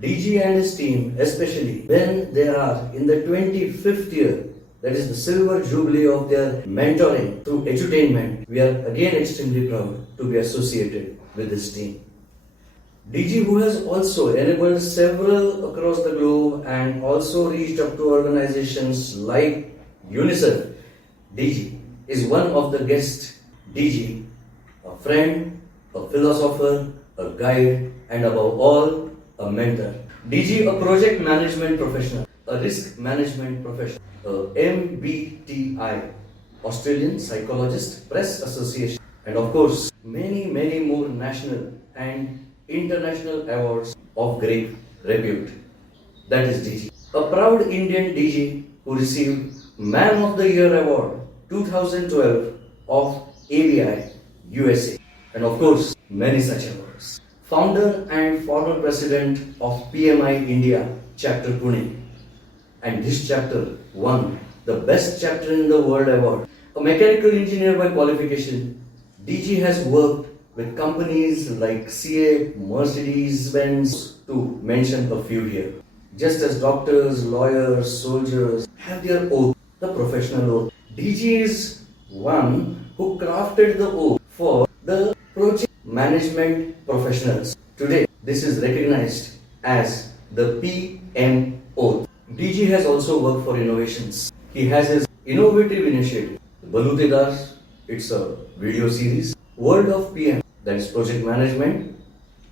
DG and his team, especially when they are in the 25th year, that is the silver jubilee of their mentoring through edutainment, we are again extremely proud to be associated with this team. DG, who has also enabled several across the globe and also reached up to organizations like UNICEF, DG is one of the guests. DG, a friend, a philosopher, a guide, and above all, a mentor. DG, a project management professional, a risk management professional, a MBTI, Australian Psychologist Press Association, and of course, many more national and international awards of great repute. That is DG. A proud Indian DG who received Man of the Year Award 2012 of ABI USA, and of course, many such awards. Founder and former president of PMI India Chapter Pune, and this chapter won the Best Chapter in the World Award. A mechanical engineer by qualification, DG has worked with companies like CA, Mercedes-Benz, to mention a few here. Just as doctors, lawyers, soldiers have their oath, the professional oath, DG is one who crafted the oath for the project management professionals. Today, this is recognized as the PM oath. DG has also worked for innovations. He has his innovative initiative, Balutedar, it's a video series, World of PM, that is project management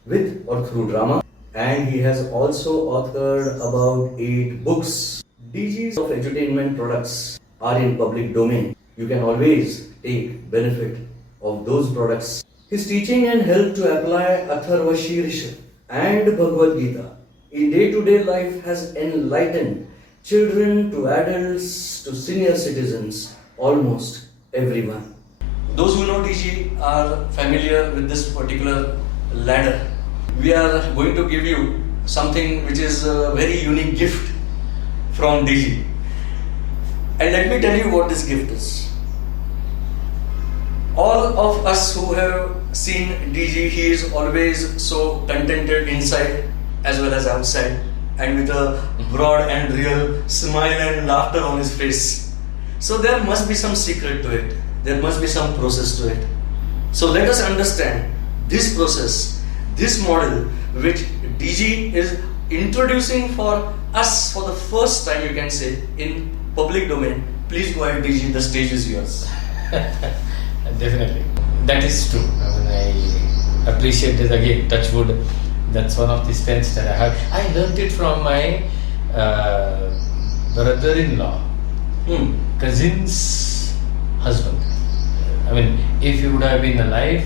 with or through drama, and he has also authored about 8 books. DGs of edutainment products are in public domain. You can always take benefit of those products. His teaching and help to apply Atharva Shirsha and Bhagavad Gita in day-to-day life has enlightened children to adults to senior citizens, almost everyone. Those who know DG are familiar with this particular ladder. We are going to give you something which is a very unique gift from DG. And let me tell you what this gift is. All of us who have seen DG, he is always so contented inside as well as outside, and with a broad and real smile and laughter on his face. So there must be some secret to it. There must be some process to it. So let us understand this process, this model which DG is introducing for us for the first time, you can say, in public domain. Please go ahead, DG, the stage is yours. Definitely. That is true. I appreciate this again, touch wood. That's one of the strengths that I have. I learned it from my brother-in-law, cousin's husband. I mean, if you would have been alive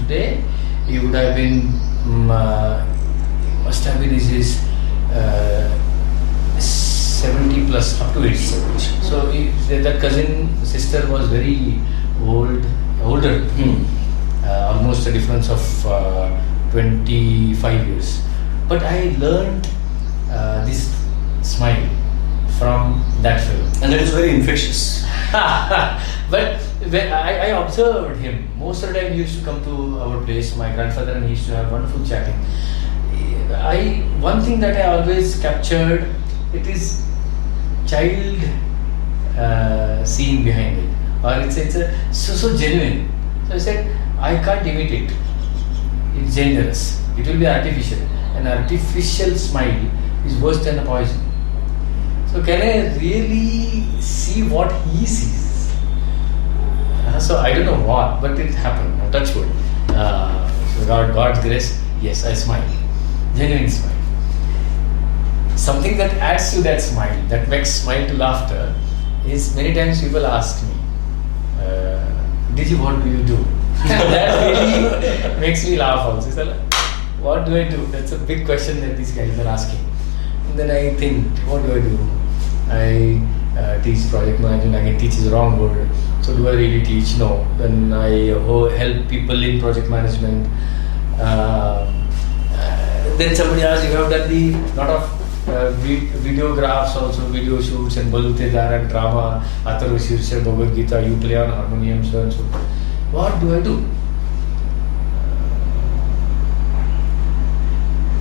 today, you would have been, must have been his 70 plus, up to 80. So that cousin sister was very older, almost a difference of 25 years. But I learned this smile from that film. And that is very infectious. But when I observed him, most of the time he used to come to our place, my grandfather, and he used to have wonderful chatting. One thing that I always captured, it is child scene behind it, or it's so genuine. So I said, I can't imitate. It's dangerous. It will be artificial. An artificial smile is worse than a poison. So can I really see what he sees? So I don't know what, but it happened. Touch wood. So God's grace, yes, I smile. Genuine smile. Something that adds to that smile, that makes smile to laughter, is many times people ask me, Digi, what do you do? That really makes me laugh also. So, what do I do? That's a big question that these guys are asking. And then I think, what do I do? I teach project management. Again, teach is the wrong word. So do I really teach? No. Then I help people in project management. Then somebody asked, you have done the lot of videographs also, video shoots and Balutedar and drama, Atharva Shirsha, Bhagavad Gita, you play on harmonium, so and so. What do I do?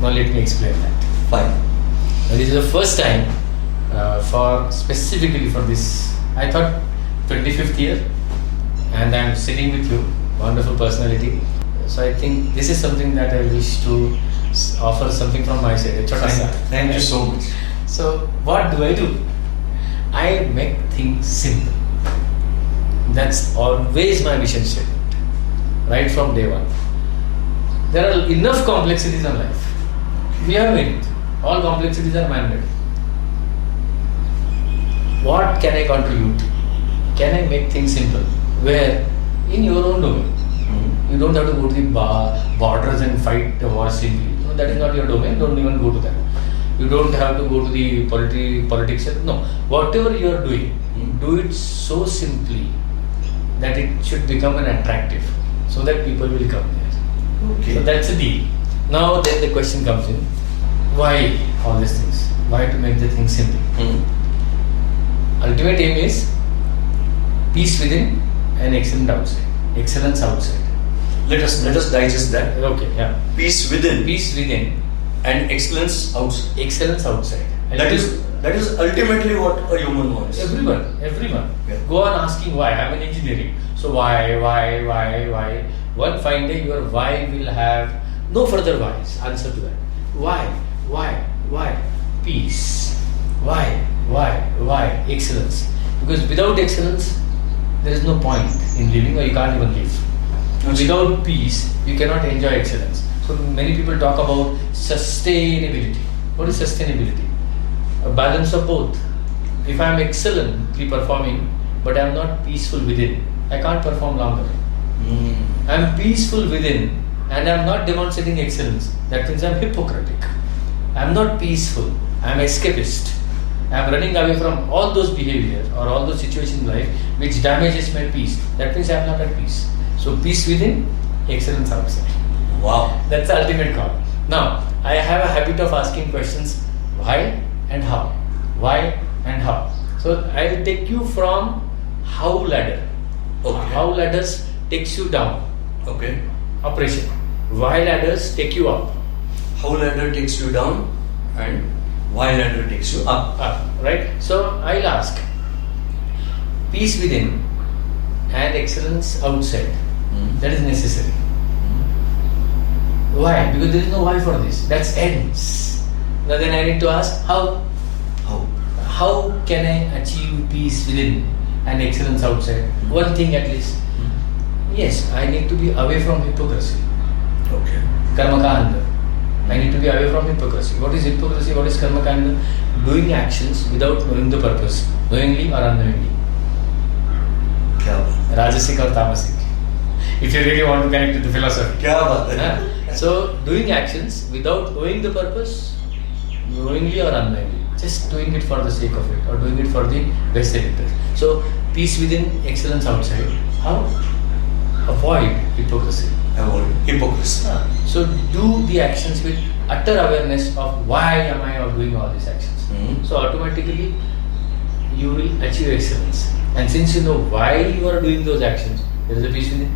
Now let me explain that. Fine. And this is the first time for specifically for this. I thought 25th year, and I'm sitting with you, wonderful personality. So I think this is something that I wish to offer something from my side. Thank you so much. So what do? I make things simple. That's always my mission statement, right from day one. There are enough complexities in life. We have it. All complexities are man-made. What can I contribute? Can I make things simple? Where in your own domain, you don't have to go to the borders and fight the war simply. No, that is not your domain. Don't even go to that. You don't have to go to the politics. No, whatever you are doing, do it so simply that it should become an attractive, so that people will come there. Okay. So that's a deal. Now then the question comes in: why all these things? Why to make the things simple? Ultimate aim is peace within and excellence outside. Excellence outside. Let us digest that. Okay, yeah. Peace within Peace within, and excellence outside. excellence outside. That is ultimately what a human wants. Everyone. Yeah. Go on asking why. I'm an engineering. So why? One fine day your why will have no further whys. Answer to that. Why? Peace. Why? Excellence. Because without excellence, there is no point in living, or you can't even live. Without peace, you cannot enjoy excellence. So many people talk about sustainability. What is sustainability? A balance of both. If I am excellently performing, but I am not peaceful within, I can't perform longer. I am peaceful within and I am not demonstrating excellence. That means I am hypocritic. I am not peaceful. I am escapist. I am running away from all those behaviors or all those situations in life which damages my peace. That means I am not at peace. So peace within, excellence outside. Wow. That's the ultimate goal. Now, I have a habit of asking questions: why and how? Why and how? So I will take you from how ladder. Okay. How ladders takes you down. Okay. Operation. Why ladders take you up. How ladder takes you down and why ladder takes you up. Up. Right? So I'll ask: peace within and excellence outside. That is necessary. Why? Because there is no why for this. That's ends. Now then I need to ask how. How? How can I achieve peace within and excellence outside? One thing at least. Yes, I need to be away from hypocrisy. Okay. Karmakanda. I need to be away from hypocrisy. What is hypocrisy? What is karmakanda? Doing actions without knowing the purpose, knowingly or unknowingly. Kya baat? Rajasic or tamasic. If you really want to connect with the philosophy. Kya baat hai? So, doing actions without knowing the purpose, knowingly or unknowingly, just doing it for the sake of it or doing it for the vested interest. So, peace within, excellence outside. How? Avoid hypocrisy. Avoid hypocrisy. So, do the actions with utter awareness of why am I doing all these actions. So, automatically you will achieve excellence. And since you know why you are doing those actions, there is a peace within.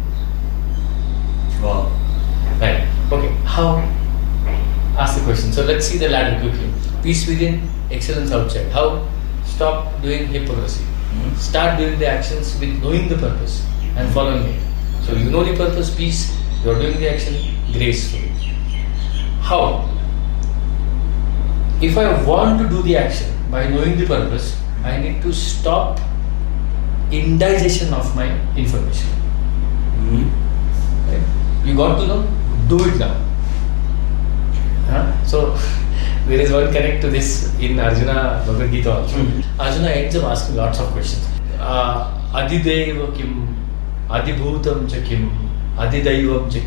Wow. Right. Okay. How? Ask the question. So let's see the ladder quickly. Peace within, excellence outside. How? Stop doing hypocrisy. Start doing the actions with knowing the purpose and following it. So you know the purpose, peace. You are doing the action gracefully. How? If I want to do the action by knowing the purpose, I need to stop indigestion of my information. Right? You got to know, do it now. So there is one connect to this in Arjuna Bhagavad Gita also. Arjuna ends up asking lots of questions. Adideva kim, adibhutam cha kim, adidaivam cha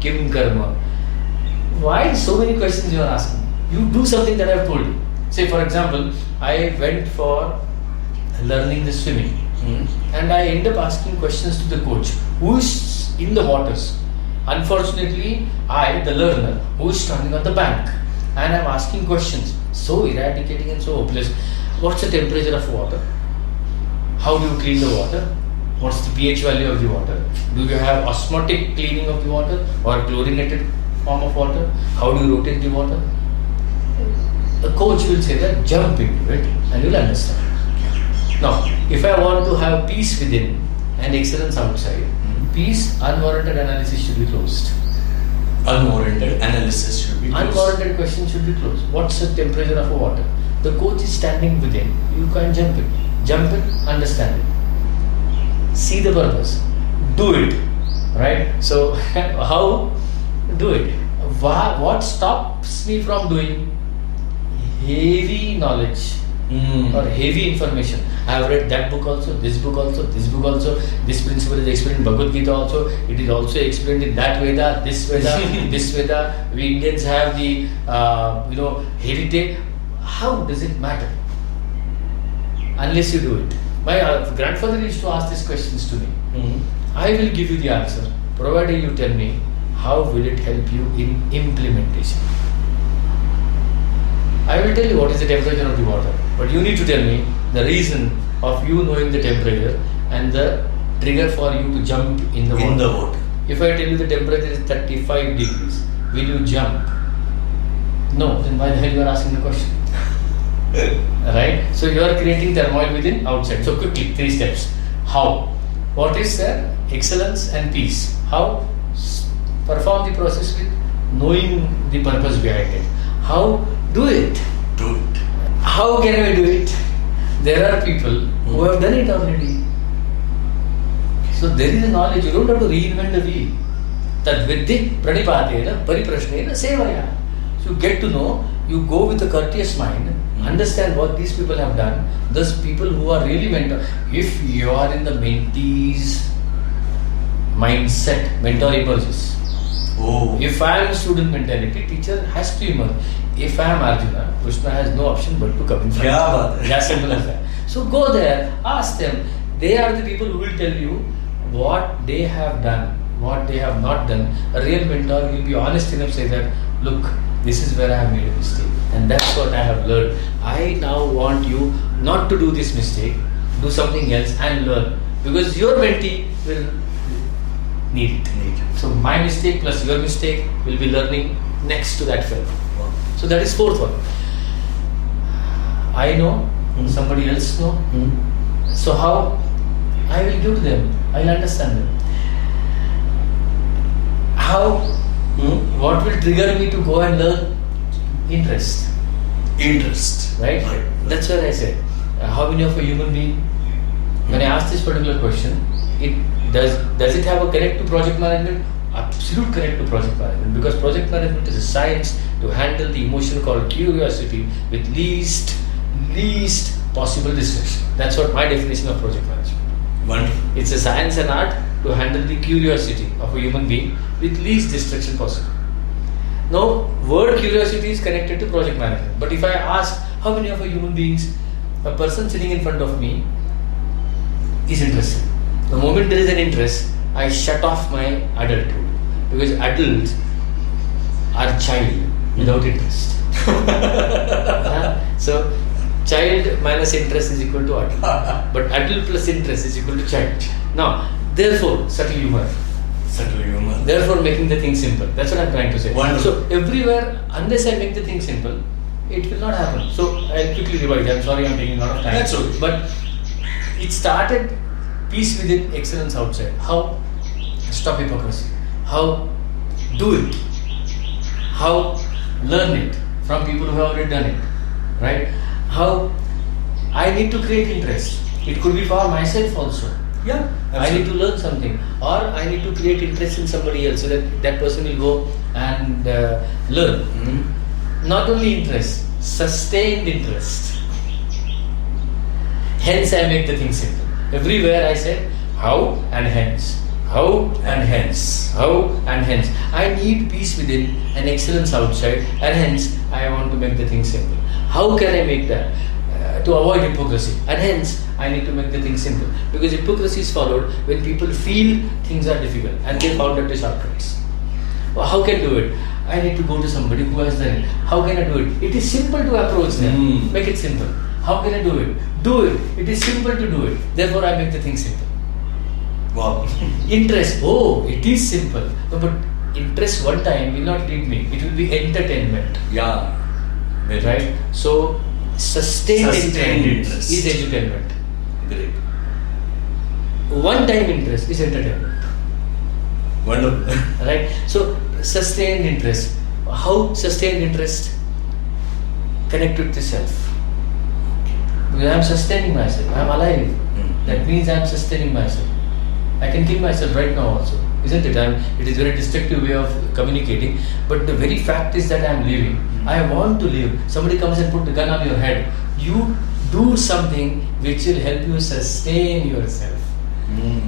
kim karma. Why so many questions you are asking? You do something that I have told you. Say for example, I went for learning the swimming. And I end up asking questions to the coach who is in the waters. Unfortunately, I, the learner, who is standing on the bank, and I am asking questions so eradicating and so hopeless. What's the temperature of water? How do you clean the water? What's the pH value of the water? Do you have osmotic cleaning of the water or chlorinated form of water? How do you rotate the water? the coach will say that jump into it and you'll understand. Now, if I want to have peace within and excellence outside, peace, unwarranted analysis should be closed. Unwarranted analysis should be closed. Unwarranted question should be closed. What's the temperature of a water? The coach is standing within. You can't jump it. Jump it, understand it. See the purpose. Do it. Right? So, how? Do it. What stops me from doing? Heavy knowledge or heavy information. I have read that book also, this book also, this book also. This principle is explained in Bhagavad Gita also. It is also explained in that Veda, this Veda, this Veda. We Indians have the heritage. How does it matter? Unless you do it. My grandfather used to ask these questions to me. I will give you the answer, provided you tell me how will it help you in implementation. I will tell you what is the temperature of the water, but you need to tell me the reason of you knowing the temperature and the trigger for you to jump in the water. In the water. If I tell you the temperature is 35 degrees, will you jump? No, then why the hell you are asking the question? Right? So you are creating turmoil within, outside. So quickly, 3 steps. How? What is there? Excellence and peace. How? Perform the process with knowing the purpose behind it. How? Do it. Do it. How can we do it? There are people who have done it already. So there is knowledge. You don't have to reinvent the wheel. Tad vidhi pranipatena pariprashnena sevaya. So you get to know, you go with a courteous mind, understand what these people have done. Those people who are really mentor. If you are in the mentees mindset, mentor emerges. Oh. If I am student mentality, teacher has to emerge. If I am Arjuna, Krishna has no option but to come in front. Kya baat hai? As simple as that. So go there, ask them. They are the people who will tell you what they have done, what they have not done. A real mentor will be honest enough to say that, look, this is where I have made a mistake. And that's what I have learned. I now want you not to do this mistake, do something else and learn. Because your mentee will need it. So my mistake plus your mistake will be learning next to that fellow. So that is 4th one. I know, somebody else know. So how? I will give to them. I will understand them. How? What will trigger me to go and learn? Interest. Interest. Right? That's what I said. How many of a human being? When I ask this particular question, it does it have a connect to project management? Absolute connect to project management, because project management is a science to handle the emotion called curiosity with least possible distraction. That's what my definition of project management. Wonderful. It's a science and art to handle the curiosity of a human being with least distraction possible. Now, word curiosity is connected to project management. But if I ask how many of a human beings, a person sitting in front of me is interested. The moment there is an interest, I shut off my adulthood, because adults are child without interest. So, child minus interest is equal to adult, but adult plus interest is equal to child. Now, therefore, subtle humor. Subtle humor. Therefore, making the thing simple. That's what I'm trying to say. Wonderful. So, everywhere, unless I make the thing simple, it will not happen. So, I'll quickly revise. I'm sorry, I'm taking a lot of time. That's okay. But it started peace within, excellence outside. How? Stop hypocrisy. How? Do it. How? Learn it from people who have already done it. Right? How? I need to create interest. It could be for myself also. Yeah. I need to learn something, or I need to create interest in somebody else so that that person will go and learn. Not only interest, sustained interest. Hence I make the thing simple. Everywhere I said how and hence. How and hence. How and hence. I need peace within and excellence outside, and hence I want to make the thing simple. How can I make that? To avoid hypocrisy, and hence I need to make the thing simple, because hypocrisy is followed when people feel things are difficult and they found out the shortcuts. Well, how can I do it? I need to go to somebody who has done it. How can I do it? It is simple to approach them. Make it simple. How can I do it? Do it. It is simple to do it. Therefore, I make the thing simple. Wow. Interest. Oh, it is simple. No, but interest one time will not lead me. It will be entertainment. Yeah. Very right? So sustained Sustained interest interest. is edutainment. Great. One-time interest is entertainment. Wonderful. Right? So sustained interest. How sustained interest connected to self? Because I am sustaining myself. I am alive. That means I am sustaining myself. I can kill myself right now also, isn't it? It is a very destructive way of communicating. But the very fact is that I am living. I want to live. Somebody comes and put the gun on your head. You do something which will help you sustain yourself.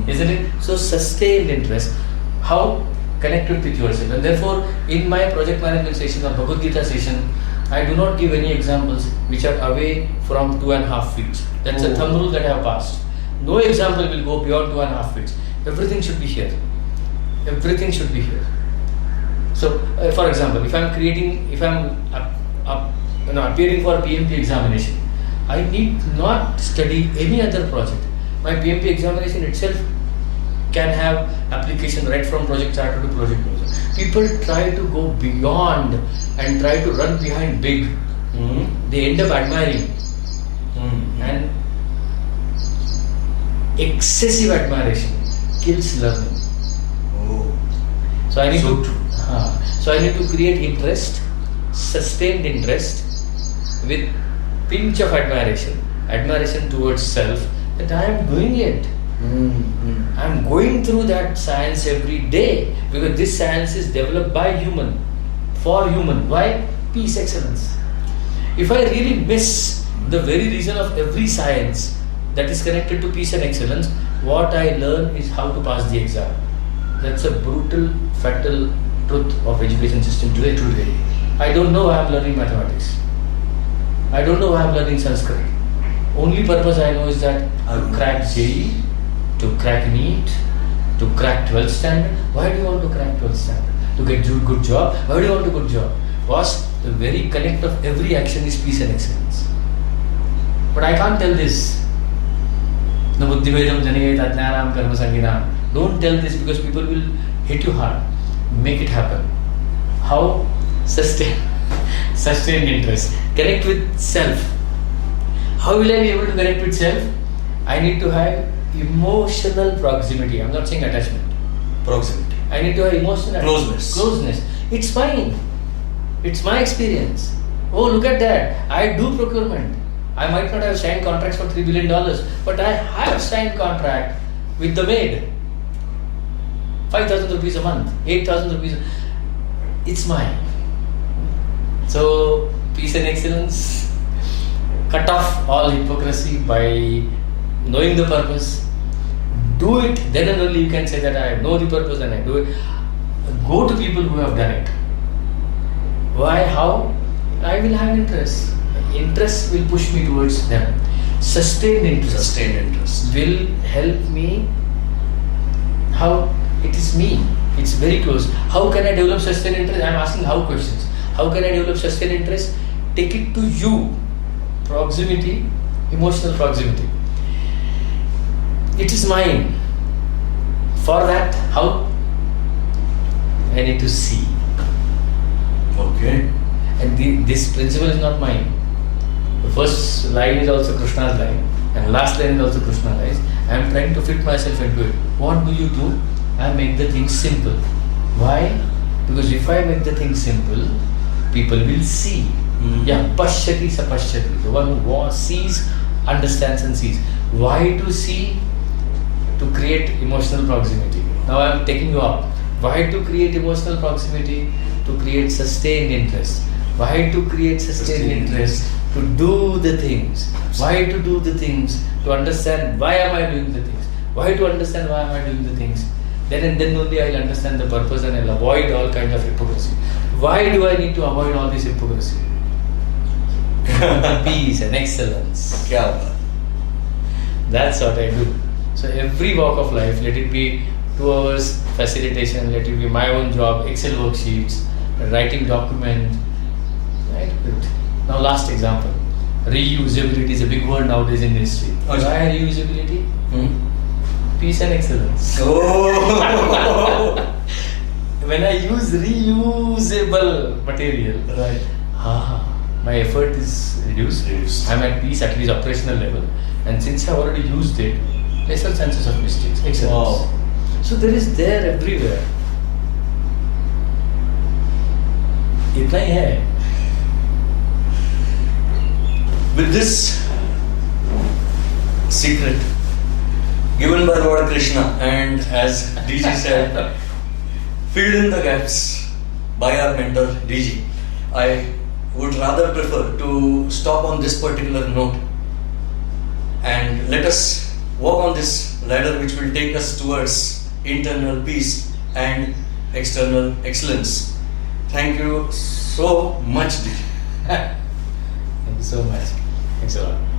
Isn't it? So sustained interest. How? Connected with yourself. And therefore, in my project management session or Bhagavad Gita session, I do not give any examples which are away from 2.5 feet. That's a thumb rule that I have passed. No example will go beyond 2.5 feet. Everything should be here. Everything should be here. So, for example, if I'm appearing for a PMP examination, I need not study any other project. My PMP examination itself can have application right from project charter to project closer. People try to go beyond and try to run behind big. They end up admiring. And excessive admiration kills learning. So I need So to true. so I need to create interest, sustained interest with pinch of admiration towards self, that I am doing it. I am going through that science every day, because this science is developed by human, for human. Why? Peace, excellence. If I really miss the very reason of every science that is connected to peace and excellence, what I learn is how to pass the exam. That's a brutal, fatal truth of education system today. I don't know why I'm learning mathematics. I don't know why I'm learning Sanskrit. Only purpose I know is that to crack JEE, to crack NEET, to crack 12th standard. Why do you want to crack 12th standard? To get a good job? Why do you want a good job? Because the very connect of every action is peace and excellence. But I can't tell this. No buddhivedam janayet ajnanam karma sanginam. Don't tell this, because people will hit you hard. Make it happen. How? Sustained interest. Connect with self. How will I be able to connect with self? I need to have emotional proximity. I'm not saying attachment. Proximity. I need to have emotional Closeness. It's mine. It's my experience. Oh, look at that. I do procurement. I might not have signed contracts for $3 billion, but I have signed contract with the maid. 5,000 rupees a month, 8,000 rupees. It's mine. So, peace and excellence. Cut off all hypocrisy by knowing the purpose. Do it, then and only you can say that I know the purpose and I do it. Go to people who have done it. Why? How? I will have interest. Interest will push me towards them. Sustained interest will help me. How? It is me. It's very close. How can I develop sustained interest? I am asking how questions. How can I develop sustained interest? Take it to you. Proximity, emotional proximity. It is mine. For that, how? I need to see. Okay. And this principle is not mine. The first line is also Krishna's line, and last line is also Krishna's line. I am trying to fit myself into it. What do? I make the things simple. Why? Because if I make the things simple, people will see. Yeah, pashyati sapashyati. The one who sees, understands and sees. Why to see? To create emotional proximity. Now I am taking you up. Why to create emotional proximity? To create sustained interest. Why to create sustained interest? To do the things. Why to do the things? To understand why am I doing the things. Why to understand why am I doing the things. Then and then only I will understand the purpose and I will avoid all kinds of hypocrisy. Why do I need to avoid all this hypocrisy? Peace and excellence. Kya baat. That's what I do. So every walk of life, let it be 2 hours facilitation, let it be my own job, Excel worksheets, writing document. Right? Good. Now last example. Reusability is a big word nowadays in history. Okay. Why reusability? Peace and excellence. Oh. When I use reusable material, Right. my effort is reduced. Reduced. I'm at peace, at least operational level. And since I've already used it, lesser chances of mistakes. Excellence. Wow. So there is there everywhere. इतना ही है. With this secret given by Lord Krishna, and as DG said, filled in the gaps by our mentor DG, I would rather prefer to stop on this particular note and let us walk on this ladder which will take us towards internal peace and external excellence. Thank you so much, DG. Thank you so much. Thanks a lot.